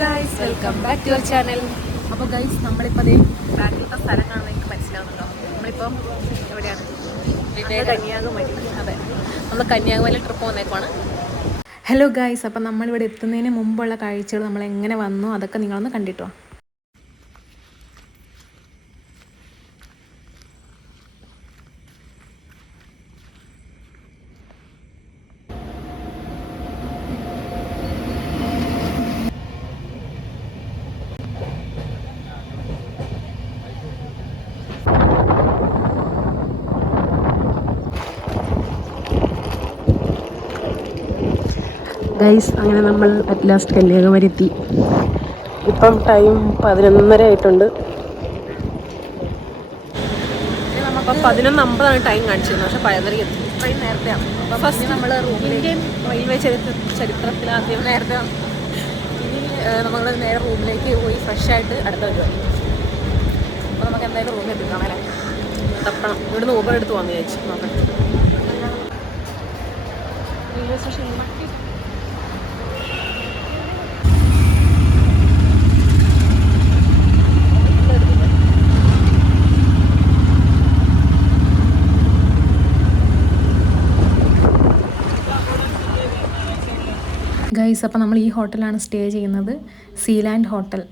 Guys, welcome back to our channel. അപ്പോൾ guys, നമ്മളിപ്പോൾ അതേ ബാക്കിലത്തെ സ്ഥലം കാണുന്നത് എനിക്ക് മനസ്സിലാവുന്നുണ്ടോ? നമ്മളിപ്പം എവിടെയാണ്? കന്യാകുമാരി. അതെ, നമ്മൾ കന്യാകുമാരി ട്രിപ്പ് വന്നേക്കുവാണ്. ഹലോ ഗൈസ്, അപ്പം നമ്മളിവിടെ എത്തുന്നതിന് മുമ്പുള്ള കാഴ്ചകൾ നമ്മൾ എങ്ങനെ വന്നു അതൊക്കെ നിങ്ങളൊന്ന് കണ്ടിട്ടോ. ഗൈസ്, അങ്ങനെ നമ്മൾ അറ്റ് ലാസ്റ്റ് കന്യാകുമാരി എത്തി. ഇപ്പം ടൈം 11:30 ആയിട്ടുണ്ട്. നമ്മളിപ്പോൾ 11:50 ടൈം കാണിച്ചിരുന്നു, പക്ഷേ 11:30 എത്തി. ട്രെയിൻ നേരത്തെയാണ്. അപ്പോൾ ഫസ്റ്റ് നമ്മൾ ഇന്ത്യൻ റെയിൽവേ ചരിത്രത്തിൽ ആദ്യം നേരത്തെയാണ്. ഇനി നമ്മൾ നേരെ റൂമിലേക്ക് പോയി ഫ്രഷ് ആയിട്ട് അടുത്ത പരിപാടി. അപ്പോൾ നമുക്ക് എന്തായാലും റൂമിൽ എത്തിക്കണം അല്ലേ? തപ്പണം. ഇവിടുന്ന് ഊബർ എടുത്ത് വന്നു ചോദിച്ചു നോക്കാം. Railway station guys. അപ്പോൾ നമ്മൾ ഈ ഹോട്ടലാണ് സ്റ്റേ ചെയ്യുന്നത്, സീലാൻഡ് ഹോട്ടൽ.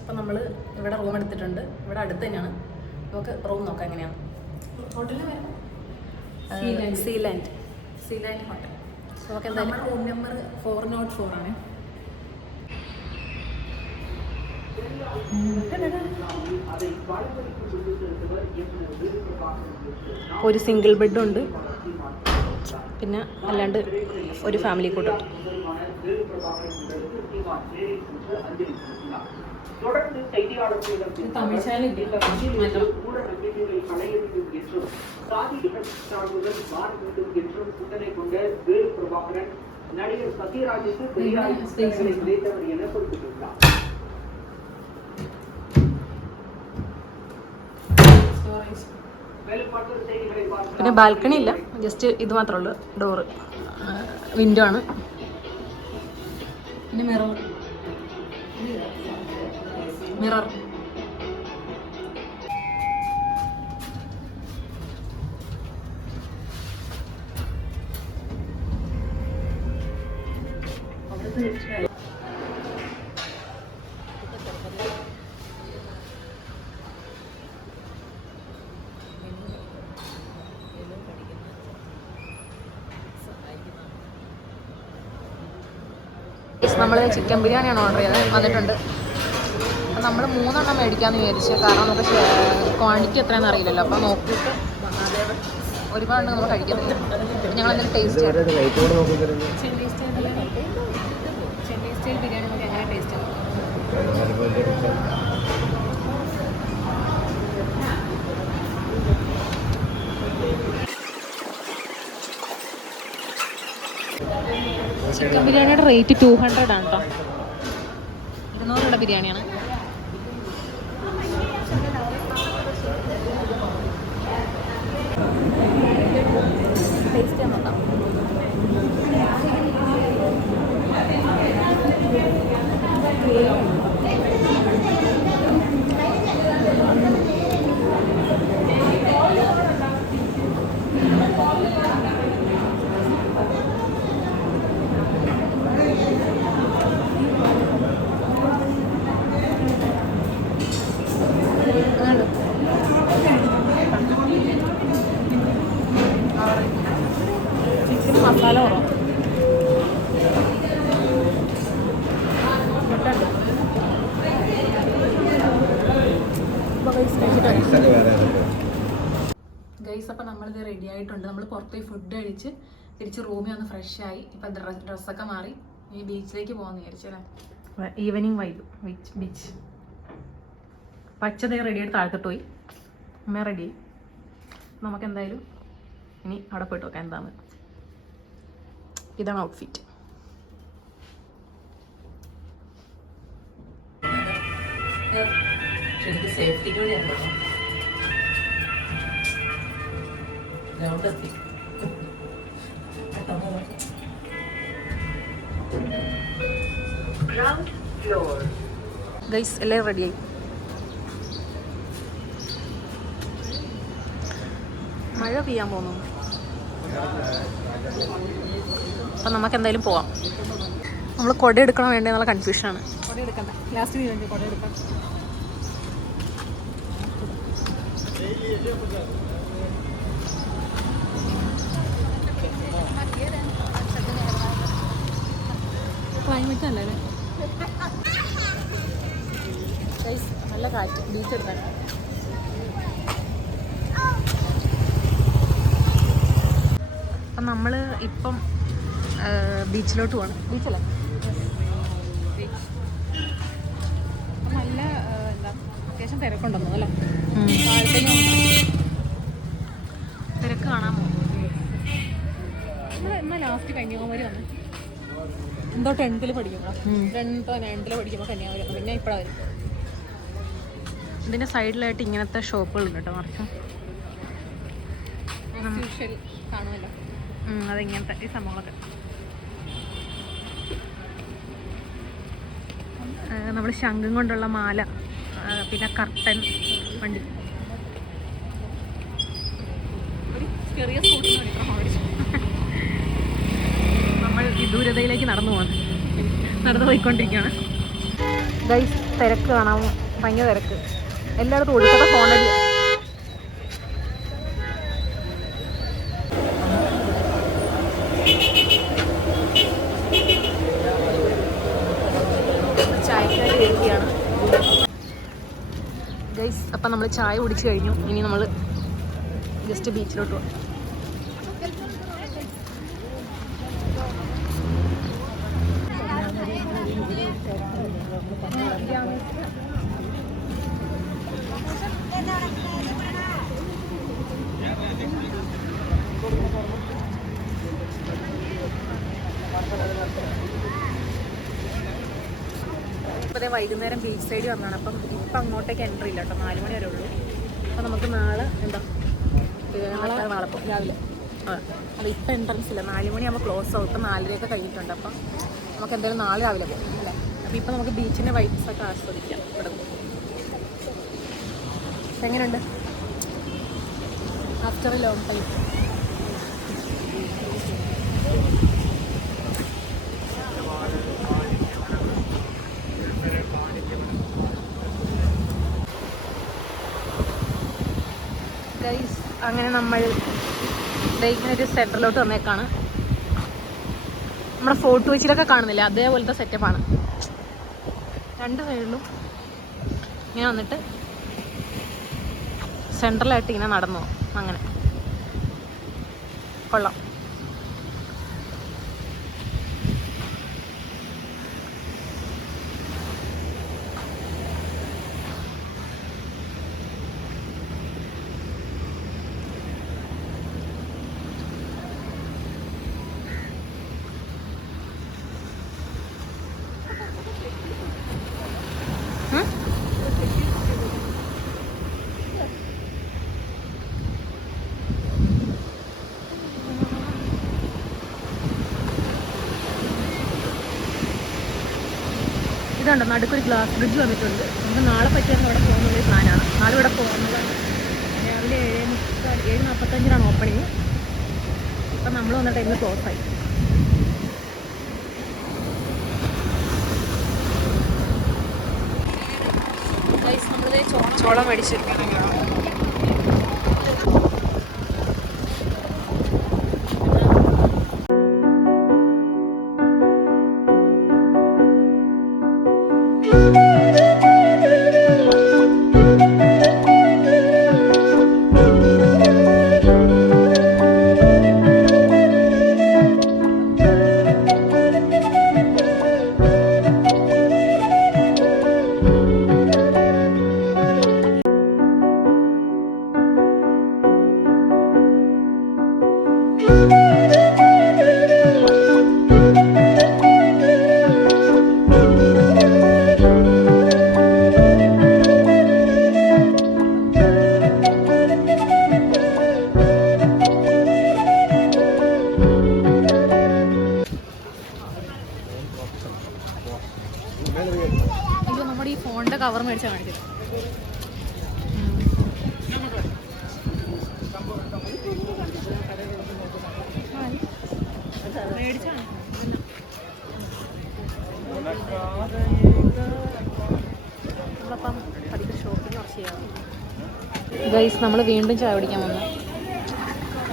അപ്പോൾ നമ്മൾ ഇവിടെ റൂം എടുത്തിട്ടുണ്ട്. ഇവിടെ അടുത്ത് തന്നെയാണ്. നമുക്ക് റൂം നോക്കാം എങ്ങനെയാണ്. ഹോട്ടലിന് സീലാൻഡ് ഹോട്ടൽ. നമുക്ക് എന്തായാലും റൂം നമ്പർ 404 ആണ്. ഒരു സിംഗിൾ ബെഡുണ്ട്, പിന്നെ അല്ലാണ്ട് ഒരു ഫാമിലി കൂട്ടുണ്ട്. തമിഴ് ചാനൽ പിന്നെ ബാൽക്കണി ഇല്ല, ജസ്റ്റ് ഇത് മാത്രമേ ഉള്ളൂ. ഡോറ് വിൻഡോ ആണ്. പിന്നെ മിറർ നമ്മൾ ചിക്കൻ ബിരിയാണിയാണ് ഓർഡർ ചെയ്തത്. വന്നിട്ടുണ്ട്. നമ്മൾ 3 എണ്ണം മേടിക്കാമെന്ന് വിചാരിച്ചു. കാരണം നമുക്ക് ക്വാണ്ടിറ്റി എത്രയാണെന്ന് അറിയില്ലല്ലോ. അപ്പോൾ നോക്കിയിട്ട് ഒരുപാട് നമ്മൾ കഴിക്കുന്നില്ല. ഞങ്ങൾ എന്തെങ്കിലും ടേസ്റ്റ് ചെന്നൈ സ്റ്റൈൽ ബിരിയാണി നമുക്ക് എങ്ങനെ ടേസ്റ്റ് ആണ്. ചിക്കൻ ബിരിയാണിയുടെ റേറ്റ് 200 ആണ് കേട്ടോ. 200 രൂപയുടെ ബിരിയാണിയാണ്. ടേസ്റ്റ് ചെയ്യാൻ നോക്കാം. ചിക്കൻ മസാല കുറവ്. ഗൈസ്, അപ്പോൾ നമ്മളിത് റെഡി ആയിട്ടുണ്ട്. നമ്മൾ പുറത്തുപോയി ഫുഡ് കഴിച്ച് തിരിച്ച് റൂമിൽ വന്ന് ഫ്രഷായി. ഇപ്പം ഡ്രസ്സൊക്കെ മാറി ഈ ബീച്ചിലേക്ക് പോകാമെന്ന് വിചാരിച്ചു അല്ലേ? Evening vibe beach. പച്ചതേ റെഡി ആയിട്ട് താഴ്ത്തിട്ട് പോയി. അമ്മ റെഡി. നമുക്ക് എന്തായാലും ഇനി അവിടെ പോയിട്ട് നോക്കാം എന്താണ്. ഇതാണ് ഔട്ട്ഫിറ്റ്. സേഫ്റ്റിക്ക് വേണ്ടിയാണ്. ഗ്രൗണ്ട് എത്തി. ഗൈസ് എല്ലാം റെഡിയായി. മഴ പെയ്യാൻ പോകുന്നു. അപ്പം നമുക്ക് എന്തായാലും പോവാം. നമ്മൾ കുട എടുക്കണോ വേണ്ടേ എന്നുള്ള കൺഫ്യൂഷനാണ്. കുട എടുക്കണ്ട, ലാസ്റ്റ് വീഴും കുട എടുക്കാം. ക്ലൈമറ്റ് നല്ലല്ലേ, നല്ല കാറ്റ്, ബീച്ച് എടുക്കാൻ. അപ്പം നമ്മൾ ഇപ്പം ബീച്ചിലോട്ട് പോകണം. ബീച്ചല്ലേ? നല്ല എന്താ അത്യാവശ്യം തിരക്കുണ്ടെന്നോ അല്ലേ? തിരക്ക് കാണാൻ പോകും. എന്നാൽ ലാസ്റ്റ് കന്യാകുമാരി വന്നു. എന്തോ 10th പഠിക്കുമ്പോൾ 9th പഠിക്കുമ്പോൾ കന്യാകുമാരി വന്നു. പിന്നെ ഇപ്പോഴാണ് വരും. ഇതിൻ്റെ സൈഡിലായിട്ട് ഇങ്ങനത്തെ ഷോപ്പുകളുണ്ട് കേട്ടോ, മറിച്ചും കാണുമല്ലോ. അതിങ്ങനത്തെ ഈ സംഭവങ്ങളൊക്കെ നമ്മൾ ശംഖും കൊണ്ടുള്ള മാല, പിന്നെ കർട്ടൻ വണ്ടി. ഒരു ചെറിയ സ്കൂട്ടി നമ്മൾ വിദൂരതയിലേക്ക് നടന്നു പോയിക്കൊണ്ടിരിക്കുകയാണ്. ഗൈസ് തിരക്ക് കാണാമോ? ഭയങ്കര തിരക്ക്. എല്ലായിടത്തും ഒടുക്കത്തെ ഫോണടി. ചായക്കാരി കഴിക്കുകയാണ് ഗൈസ്. അപ്പം നമ്മൾ ചായ കുടിച്ച് കഴിഞ്ഞു. ഇനി നമ്മൾ ജസ്റ്റ് ബീച്ചിലോട്ട് പോകും. ഇപ്പോൾ വൈകുന്നേരം ബീച്ച് സൈഡിൽ വന്നതാണ്. അപ്പം ഇപ്പം അങ്ങോട്ടേക്ക് എൻട്രി ഇല്ല കേട്ടോ, 4 മണി വരെ ഉള്ളൂ. അപ്പം നമുക്ക് നാളെ നാളെ പോകും രാവിലെ. അത് ഇപ്പം എൻട്രൻസ് ഇല്ല, 4 മണിയാകുമ്പോൾ ക്ലോസ് ആവും. ഇപ്പം 4:30 കഴിഞ്ഞിട്ടുണ്ട്. അപ്പം നമുക്ക് എന്തായാലും നാളെ രാവിലെ പോകും അല്ലേ? അപ്പം ഇപ്പം നമുക്ക് ബീച്ചിൻ്റെ വൈബ്സൊക്കെ ആസ്വദിക്കാം ഇവിടെ. എങ്ങനെയുണ്ട് after A long time? Guys അങ്ങനെ നമ്മൾ ഇങ്ങനൊരു സെൻറ്ററിലോട്ട് വന്നേക്കാണ്. നമ്മുടെ ഫോർട്ട് കൊച്ചിയിലൊക്കെ കാണുന്നില്ല, അതേപോലത്തെ സെറ്റപ്പാണ്. 2 സൈഡിലും ഇങ്ങനെ വന്നിട്ട് സെൻട്രലായിട്ട് ഇങ്ങനെ നടന്നു അങ്ങനെ. കൊള്ളാം. ഇതുണ്ട്, നടുക്കൊരു ഗ്ലാസ് ബ്രിഡ്ജ് വന്നിട്ടുണ്ട്. നമുക്ക് നാളെ പറ്റുമെന്ന് അവിടെ പോകുന്നൊരു പ്ലാനാണ്. നാളെ ഇവിടെ പോകുന്നത് രാവിലെ 7:45 ഓപ്പണിങ്. ഇപ്പം നമ്മൾ വന്ന ടൈമിൽ ക്ലോസ് ആയി. നമ്മളിത് ചോളം മേടിച്ചിരിക്കുന്നു. കവർ മേടിച്ചാൽ കാണിച്ചത്. നമ്മളപ്പം പതുക്കെ ഷോപ്പിംഗ് കുറച്ച് ചെയ്യാം. ഗൈസ്, നമ്മൾ വീണ്ടും ചായ കുടിക്കാൻ വന്നു.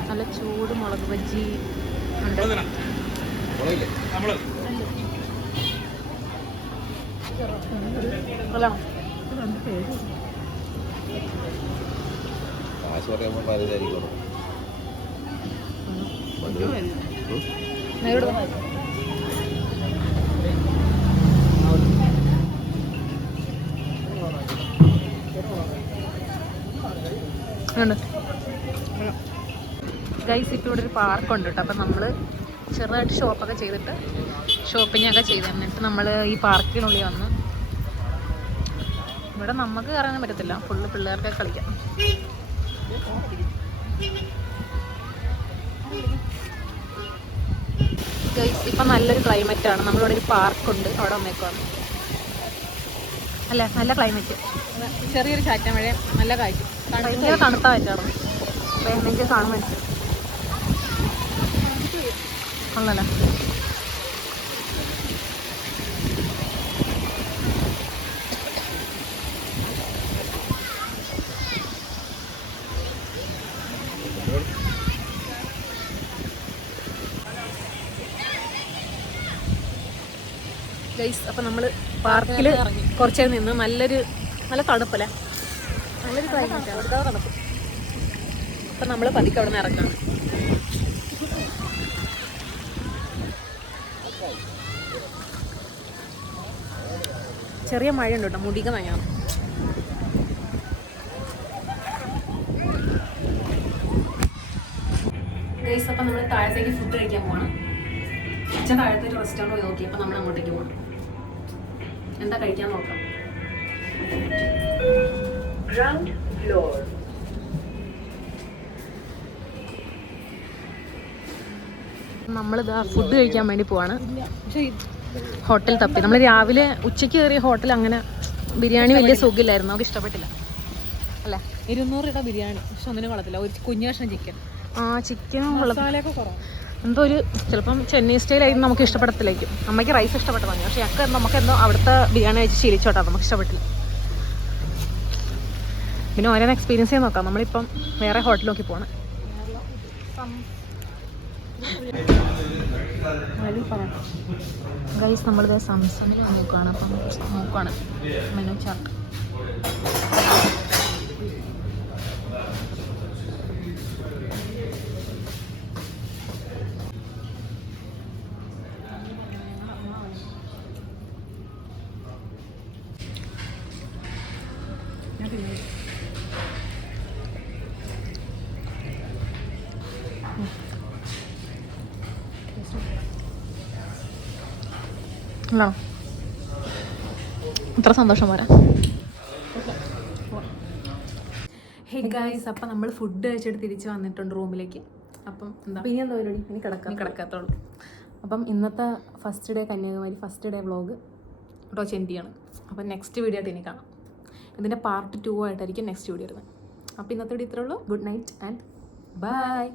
നല്ല ചൂട് മുളക് ബജ്ജി ഉണ്ട്. ഗൈസ്, ഇപ്പോൾ ഇവിടെ ഒരു പാർക്കുണ്ട് കേട്ടോ. അപ്പം നമ്മൾ ചെറുതായിട്ട് ഷോപ്പൊക്കെ ചെയ്തിട്ട് ഷോപ്പിങ്ങൊക്കെ ചെയ്ത് എന്നിട്ട് നമ്മൾ ഈ പാർക്കിനുള്ളിൽ വന്ന് ഇവിടെ നമുക്ക് കയറാനും പറ്റത്തില്ല, ഫുള്ള് പിള്ളേർക്കൊക്കെ കളിക്കാം. ഗൈസ്, ഇപ്പം നല്ലൊരു ക്ലൈമറ്റാണ്. നമ്മളിവിടെ ഒരു പാർക്കുണ്ട്, അവിടെ വന്നേക്കുവാണ്. അല്ലേ, നല്ല ക്ലൈമറ്റ്, ചെറിയൊരു ചാറ്റ മഴ, നല്ല കാറ്റ്, ഭയങ്കര തണുത്ത കാറ്റാണ്. എനിക്ക് കാണാൻ മനസ്സിലായി കൊള്ളല്ലേ. ഗൈസ്, അപ്പം നമ്മൾ പാർക്കിൽ കുറച്ച് നേരം നിന്ന് നല്ല തണുപ്പല്ലേ, നല്ലൊരു ക്ലൈമറ്റാണ്, തണുപ്പ്. അപ്പം നമ്മൾ പതുക്കെ അവിടെ നിന്ന് ഇറങ്ങാണ്. ചെറിയ മഴയുണ്ട് കേട്ടോ, മുടിക നനയാണ്. ഗൈസ്, അപ്പം നമ്മൾ താഴത്തേക്ക് ഫുഡ് കഴിക്കാൻ പോകണം. താഴത്തെ ഒരു റെസ്റ്റോറൻറ്റ് പോയി നോക്കി. അപ്പം നമ്മൾ അങ്ങോട്ടേക്ക് പോകണം. എന്താ കഴിക്കാൻ നോക്കാം. Ground floor. നമ്മളിതാ ഫുഡ് കഴിക്കാൻ വേണ്ടി പോവാണ്. ഹോട്ടൽ തപ്പി. നമ്മൾ രാവിലെ ഉച്ചയ്ക്ക് കയറിയ ഹോട്ടൽ അങ്ങനെ ബിരിയാണി വലിയ സുഖമില്ലായിരുന്നു, നമുക്ക് ഇഷ്ടപ്പെട്ടില്ല. അല്ല, 200 രൂപ ബിരിയാണി, പക്ഷെ ഒന്നിനും കൊള്ളത്തില്ല. ഒരു കുഞ്ഞു കഷ്ണം ചിക്കൻ. ചിക്കനും മസാലയൊക്കെ കുറവാണ്. എന്തോ ഒരു ചിലപ്പം ചെന്നൈ സ്റ്റൈലായിരുന്നു, നമുക്ക് ഇഷ്ടപ്പെടത്തില്ലായിരിക്കും. അമ്മയ്ക്ക് റൈസ് ഇഷ്ടപ്പെട്ടതാണ്, പക്ഷെ നമുക്ക് എന്തോ അവിടുത്തെ ബിരിയാണി കഴിച്ച് ശീലിച്ചോട്ടാ, നമുക്ക് ഇഷ്ടപ്പെട്ടില്ല. പിന്നെ ഓരോന്ന് എക്സ്പീരിയൻസ് ചെയ്യാൻ നോക്കാം. നമ്മളിപ്പം വേറെ ഹോട്ടൽ നോക്കി പോകണം. ഗൈസ്, നമ്മളിത് സംസമിൽ നോക്കുകയാണ്. അപ്പം നോക്കുകയാണ് മെനു ചാർട്ട്. അത്ര സന്തോഷം പോരാ. ഹേ ഗൈസ്, അപ്പം നമ്മൾ ഫുഡ് കഴിച്ചിട്ട് തിരിച്ച് വന്നിട്ടുണ്ട് റൂമിലേക്ക്. അപ്പം എന്താ ഇനി എന്താ പരിപാടി, ഇനി കിടക്കാത്തുള്ളൂ. അപ്പം ഇന്നത്തെ first day Kanyakumari first day vlog കേട്ടോ ചെൻഡിയാണ്. അപ്പം നെക്സ്റ്റ് വീഡിയോ ആയിട്ട് ഇനി കാണാം. ഇതിൻ്റെ പാർട്ട് 2 ആയിട്ടായിരിക്കും നെക്സ്റ്റ് വീഡിയോ വരുന്നത്. അപ്പോൾ ഇന്നത്തെ വീഡിയോ ഇത്രേ ഉള്ളൂ. Good night and by.